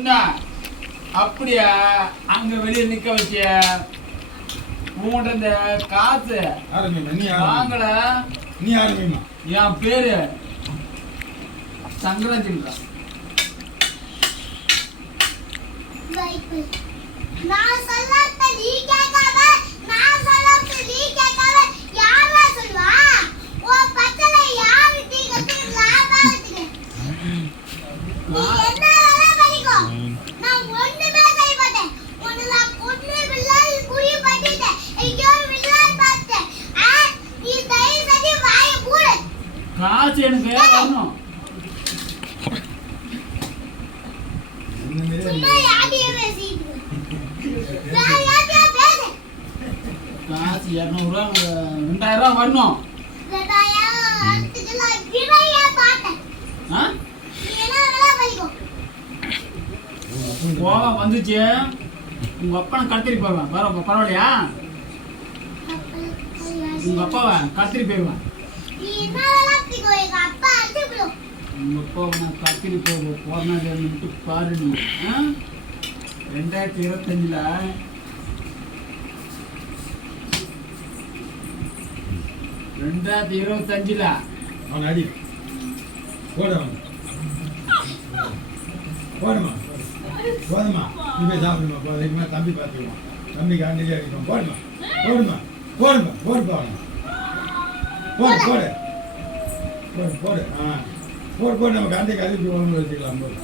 உன்ன அப்படியா? அங்க வெளியே நிக்க வச்சிய? உன்கிட்ட இந்த காசு வாங்கல நீ ஆரம்பிமா என் பேரு சங்கராஜின்றா. நான் சொல்லாத நீ காசு எனக்கு வரணும். காசு இரநூறுவா ரெண்டாயிரம் ரூபா வரணும் கோவம் வந்துச்சு. உங்க அப்பனை கடத்திரி போவேன் பரவ பரவாயில்லையா? உங்க அப்பாவை கடத்திரி போயிடுவேன். நீ என்ன வேலை பண்ணிக்கோ பாரு நீ ரெண்டாயிரத்தி இருபத்தஞ்சில் ரெண்டாயிரத்தி இருபத்தஞ்சில் அவன் அடி. போடு போடுமா? போதுமா? நீ போய் சாப்பிடுமா? தம்பி பார்த்துக்குவான். தம்பிக்கு அன்னைக்கு அடிக்கும் போடுமா? போடுமா? போடுமா? போடு போடு போடு. போடு ஆ. போடு போடு நமக்கு அன்றைக்கு அனுப்பி ஒன்று வச்சுக்கலாம் போடு.